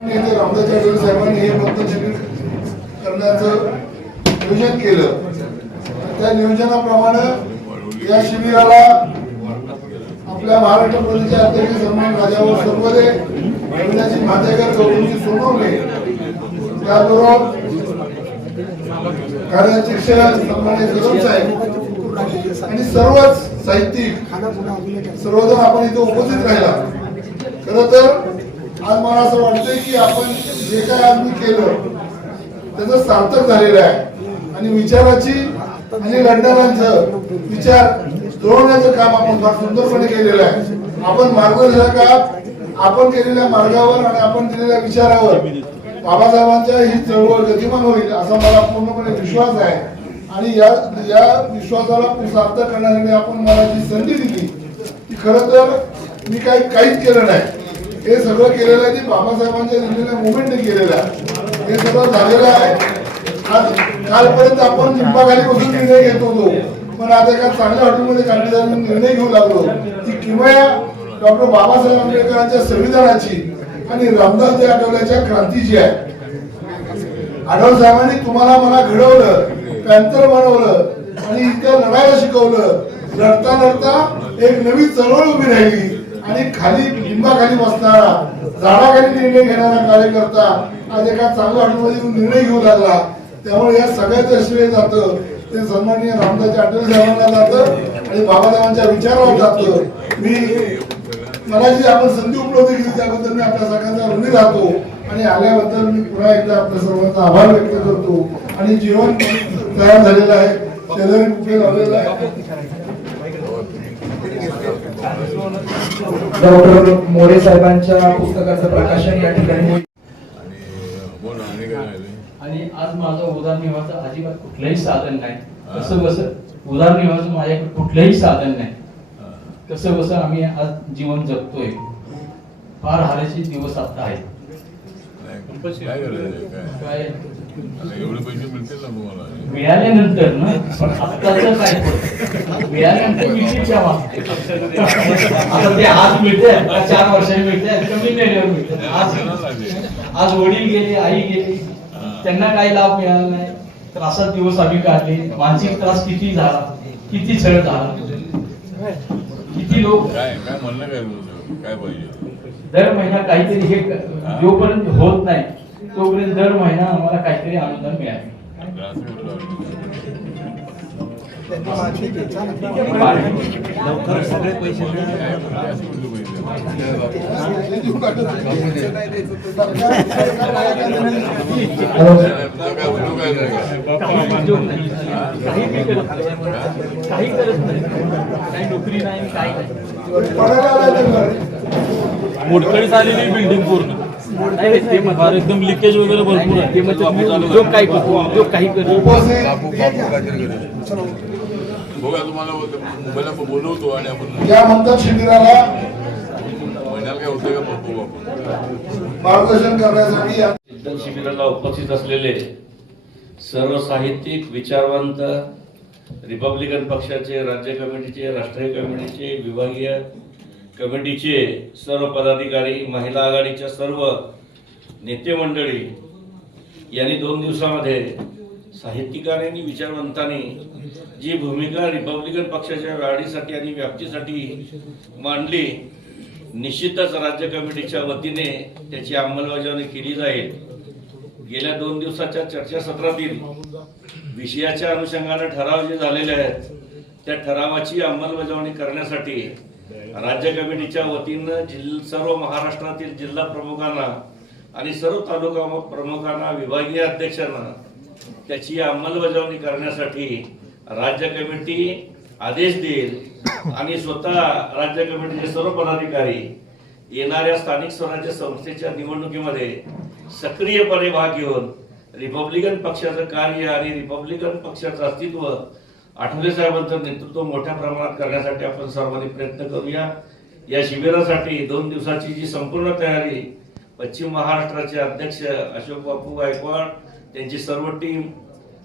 नेते रामदास साहेबांनी हे भक्त करण्याचं नियोजन केलं. त्या नियोजनाप्रमाणे या शिबिराला आपल्या महाराष्ट्र प्रदेशचे अध्यक्ष सन्मान राजावर सर्वदे अविनाशी मातेकर चौधरी सोनवणे त्याबरोबर कार्याध्यक्ष सन्मान्य कदम साहेब आणि सर्वच साहित्यिक सर्वजण आपण इथे उपस्थित राहिला. खर तर आज मला असं वाटतंय की आपण जे काय आम्ही केलं त्याचं सार्थक झालेलं आहे. आणि विचाराची आणि लढणाऱ्यांचं विचार जुळवण्याचं काम आपण फार सुंदरपणे केलेलं आहे. आपण मार्गदर्शकात आपण केलेल्या मार्गावर आणि आपण दिलेल्या विचारावर बाबासाहेबांच्या ही चळवळ गतिमान होईल असा मला पूर्णपणे विश्वास आहे. आणि या या विश्वासाला सार्थ करण्यासाठी आपण मला जी संधी दिली. ती खरं तर मी काही काहीच केलं नाही. हे सगळं केलेलं आहे ते बाबासाहेबांच्या दिलेल्या मुवमेंटने केलेलं आहे. हे सगळं झालेलं आहे. आज कालपर्यंत आपण लिंबाखाली बसून निर्णय घेत होतो. पण आता एका चांगल्या हॉटेलमध्ये काढण्याचा निर्णय घेऊ लागलो. की किमया डॉक्टर बाबासाहेब आंबेडकरांच्या संविधानाची आणि रामदासजी आठवल्याच्या क्रांतीची आहे. आढळ साहेबांनी तुम्हाला मला घडवलं पॅन्थर बनवलं आणि इथं लढायला शिकवलं. लढता लढता एक नवी चळवळ उभी राहिली. आणि खाली लिंबाखाली बसणारा झाडाखाली निर्णय घेणारा कार्यकर्ता आज एका चांगल्या हॉटेलमध्ये येऊन निर्णय घेऊ लागला. त्यामुळे या सगळ्याचं श्रेय जातं. ते सन्माननीय रामदास अटल साहेबांना जातं आणि बाबासाहेबांच्या विचारावर जातं. मी मला जी आपण संधी उपलब्ध केली त्याबद्दल मी आपल्या सगळ्यांचा ऋणी राहतो. आणि आल्याबद्दल मी पुन्हा एकदा आपल्या सर्वांचा आभार व्यक्त करतो. आणि जीवन तयार झालेलं आहे. शेजारी कुठे लावलेलं आहे? डॉक्टर मोरे साहेबांच्या पुस्तकाचं प्रकाशन या ठिकाणी आणि आज माझं उदरनिर्वाहाचं अजिबात कुठलंही साधन नाही. कसं कसं उदरनिर्वाहाचं माझ्याकडे कुठलंही साधन नाही. कसं कसं आम्ही आज जीवन जगतोय. फार हाराचे दिवस आता आहेत. काय? मिळाल्यानंतर ना पण आत्ताचं काय मिळाल्यानंतर आता ते आज मिळते चार वर्षांनी मिळते कमी मिळल्यावर मिळते आज आज वडील गेले आई गेली त्यांना काही लाभ मिळाला नाही. त्रासात दिवस आम्ही काढले मानसिक त्रास किती झाला किती छळ झाला किती लोक काय काय काय काय पाहिजे दर महिना काहीतरी हे जोपर्यंत होत नाही तोपर्यंत दर महिना आम्हाला काहीतरी अनुदान मिळाले. ग्रास लवकर सगळे पैसे काही काही करत नाही काही काही नोकरी नाही काही नाही मोडकळीत आलेली बिल्डिंग पूर्ण एकदम लिकेज वगैरे भरपूर आहे काय करतो. काही करतो उपस्थित बापू बापू काहीतरी करेल बघा तुम्हाला मुंबईला बोलवतो आणि आपण या शिबिराला महिन्याला काय होतंय का बघू आपण. मार्गदर्शन करण्यासाठी या चिंतन शिबिराला उपस्थित असलेले सर्व साहित्यिक विचारवंत रिपब्लिकन पक्षाचे राज्य कमिटीचे राष्ट्रीय कमिटीचे विभागीय कमिटीचे सर्व पदाधिकारी महिला आघाडीच्या सर्व नेते मंडळी यांनी दोन दिवसामध्ये साहित्यिकांनी आणि विचारवंतांनी जी भूमिका रिपब्लिकन पक्षाच्या वाढीसाठी आणि व्याप्तीसाठी मांडली निश्चितच राज्य कमिटीच्या वतीने त्याची अंमलबजावणी केली जाईल. गेल्या दोन दिवसाच्या चर्चासत्रातील विषयाच्या अनुषंगाने ठराव जे झालेले आहेत त्या ठरावाची अंमलबजावणी करण्यासाठी राज्य कमिटीच्या वतीनं सर्व महाराष्ट्रातील जिल्हा प्रमुखांना आणि सर्व तालुका प्रमुखांना विभागीय अध्यक्षांना त्याची अंमलबजावणी करण्यासाठी राज्य कमिटी आदेश देईल आणि स्वतः राज्य कमिटीचे सर्व पदाधिकारी येणाऱ्या स्थानिक स्वराज्य संस्थेच्या निवडणुकीमध्ये सक्रियपणे भाग घेऊन रिपब्लिकन पक्षाचं कार्य आणि रिपब्लिकन पक्षाचं अस्तित्व आठवले साहेबांचं नेतृत्व मोठ्या प्रमाणात करण्यासाठी आपण सर्वांनी प्रयत्न करूया. या शिबिरासाठी दोन दिवसाची जी संपूर्ण तयारी पश्चिम महाराष्ट्राचे अध्यक्ष अशोक बापू गायकवाड त्यांची सर्व टीम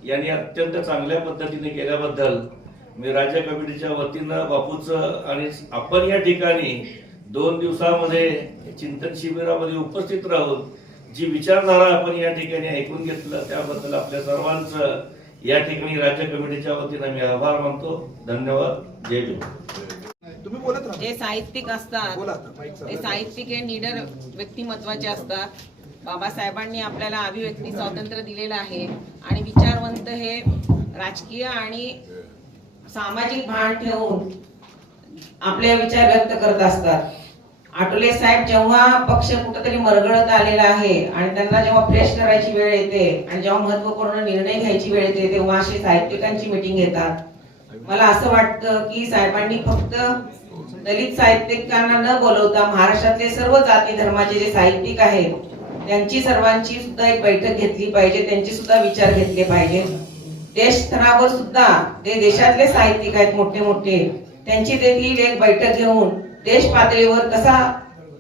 यांनी अत्यंत चांगल्या पद्धतीने केल्याबद्दल मी राज्य कमिटीच्या वतीनं बापूचं आणि आपण या ठिकाणी दोन दिवसामध्ये चिंतन शिबिरामध्ये उपस्थित राहून जी विचारधारा आपण या ठिकाणी ऐकून घेतलं त्याबद्दल आपल्या सर्वांचं या ठिकाणी राज्य कमिटीच्या वतीनं मी आभार मानतो. धन्यवाद. जय जे साहित्यिक असतात. ते साहित्यिक हे निडर व्यक्तिमत्वाचे असतात. बाबासाहेबांनी आपल्याला अभिव्यक्ती स्वातंत्र्य दिलेलं आहे आणि विचारवंत हे राजकीय आणि सामाजिक भान ठेवून आपले विचार व्यक्त करत असतात. आठवले साहेब जेव्हा पक्ष कुठंतरी मरगळत आलेला आहे आणि त्यांना जेव्हा फ्रेश करायची वेळ येते आणि जेव्हा महत्त्वपूर्ण निर्णय घ्यायची वेळ येते तेव्हा अशी साहित्यिकांची मिटिंग घेतात मला असं वाटतं की साहेबांनी फक्त दलित साहित्यिकांना न बोलवता महाराष्ट्रातले सर्व जाती धर्माचे जे साहित्यिक आहेत त्यांची सर्वांची सुद्धा एक बैठक घेतली पाहिजे त्यांचे सुद्धा विचार घेतले पाहिजे. देश स्तरावर सुद्धा ते देशातले साहित्यिक आहेत मोठे मोठे त्यांची देखील एक बैठक घेऊन देश पातळीवर कसा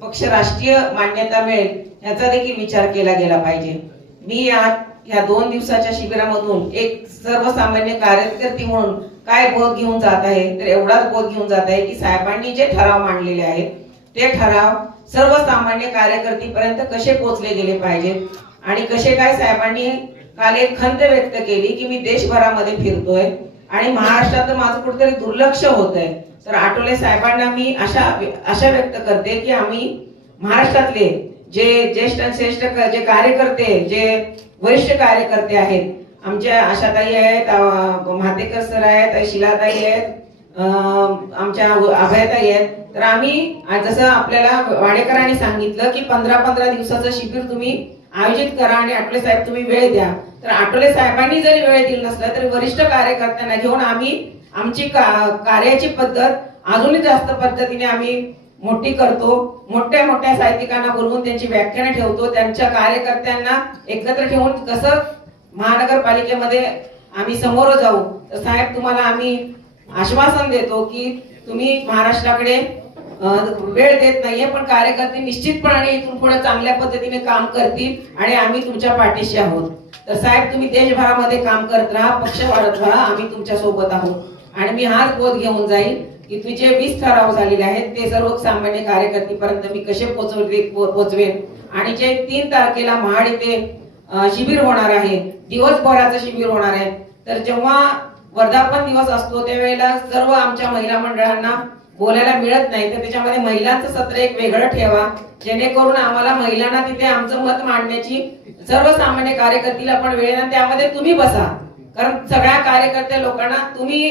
पक्ष राष्ट्रीय मान्यता मिळेल याचा देखील विचार केला गेला पाहिजे. मी या या दोन दिवसाच्या शिबिरामधून एक सर्वसामान्य कार्यकर्ती म्हणून काय बोध घेऊन जात आहे तर एवढाच बोध घेऊन जात आहे की साहेबांनी जे ठराव मांडलेले आहेत ते ठराव सर्वसामान्य कार्यकर्तीपर्यंत कसे पोहोचले गेले पाहिजेत आणि कसे काय साहेबांनी काल एक खंत व्यक्त केली की मी देशभरामध्ये फिरतोय आणि महाराष्ट्रात माझं कुठेतरी दुर्लक्ष होत आहे तर आठवले साहेबांना मी अशा आशा व्यक्त करते की आम्ही महाराष्ट्रातले जे ज्येष्ठ आणि श्रेष्ठ जे कार्यकर्ते जे वरिष्ठ कार्यकर्ते आहेत आमच्या आशाताई आहेत म्हातेकर सर आहेत शिलाताई आहेत आमच्या अभयताई आहेत. तर आम्ही जसं आपल्याला वाडेकरांनी सांगितलं की पंधरा पंधरा दिवसाचं शिबिर तुम्ही आयोजित करा आणि आठवले साहेब तुम्ही वेळ द्या. तर आठवले साहेबांनी जरी वेळ दिला नसला तरी वरिष्ठ कार्यकर्त्यांना घेऊन आम्ही आमची का- कार्याची पद्धत अजूनही जास्त पद्धतीने आम्ही मोठी करतो. मोठ्या मोठ्या साहित्यिकांना बोलवून त्यांची व्याख्यानं ठेवतो. त्यांच्या कार्यकर्त्यांना एकत्र ठेवून कसं महानगरपालिकेमध्ये आम्ही समोर जाऊ. तर साहेब तुम्हाला आम्ही आश्वासन देतो की तुम्ही महाराष्ट्राकडे वेळ देत नाहीये पण कार्यकर्ते निश्चितपणे इथून पुढे चांगल्या पद्धतीने काम करतील आणि आम्ही तुमच्या पाठीशी आहोत. तर साहेब तुम्ही देशभरामध्ये काम करत राहा पक्ष वाढत राहा आम्ही तुमच्यासोबत आहोत. आणि मी हाच बोध घेऊन जाईल की तुझे वीस ठराव झालेले आहेत ते सर्व सामान्य कार्यकर्तीपर्यंत मी कसे पोहोचवले पोचवेन? पोहोचवेन आणि जे तीन तारखेला महाड इथे शिबिर होणार आहे दिवसभराचं शिबिर होणार आहे तर जेव्हा वर्धापन दिवस असतो त्यावेळेला सर्व आमच्या महिला मंडळांना बोलायला मिळत नाही. तर त्याच्यामध्ये महिलांचं सत्र एक वेगळं ठेवा. जेणेकरून आम्हाला महिलांना तिथे आमचं मत मांडण्याची सर्वसामान्य कार्यकर्तीला पण वेळ ना आणि त्यामध्ये तुम्ही बसा. कारण सगळ्या कार्यकर्त्या लोकांना तुम्ही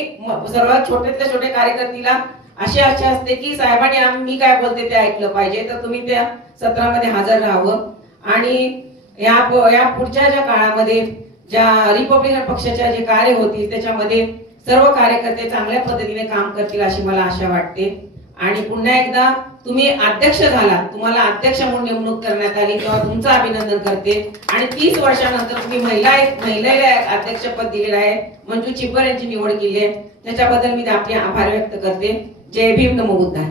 सर्वात छोट्यातल्या छोटे कार्यकर्तीला अशी आशा असते की साहेबांनी आम्ही मी काय बोलते ते ऐकलं पाहिजे. तर तुम्ही त्या सत्रामध्ये हजर राहावं. आणि या या पुढच्या ज्या काळामध्ये ज्या रिपब्लिकन पक्षाच्या जे कार्य होतील त्याच्यामध्ये सर्व कार्यकर्ते चांगल्या पद्धतीने काम करतील अशी मला आशा वाटते. आणि पुन्हा एकदा तुम्ही अध्यक्ष झाला तुम्हाला अध्यक्ष म्हणून नेमणूक करण्यात आली तेव्हा तुमचं अभिनंदन करते. आणि तीस वर्षानंतर तुम्ही महिला महिलेला अध्यक्षपद दिलेलं आहे. मंजू चिब्बर यांची निवड केली आहे. त्याच्याबद्दल मी आपले आभार व्यक्त करते. जय भीम नमो बुद्धा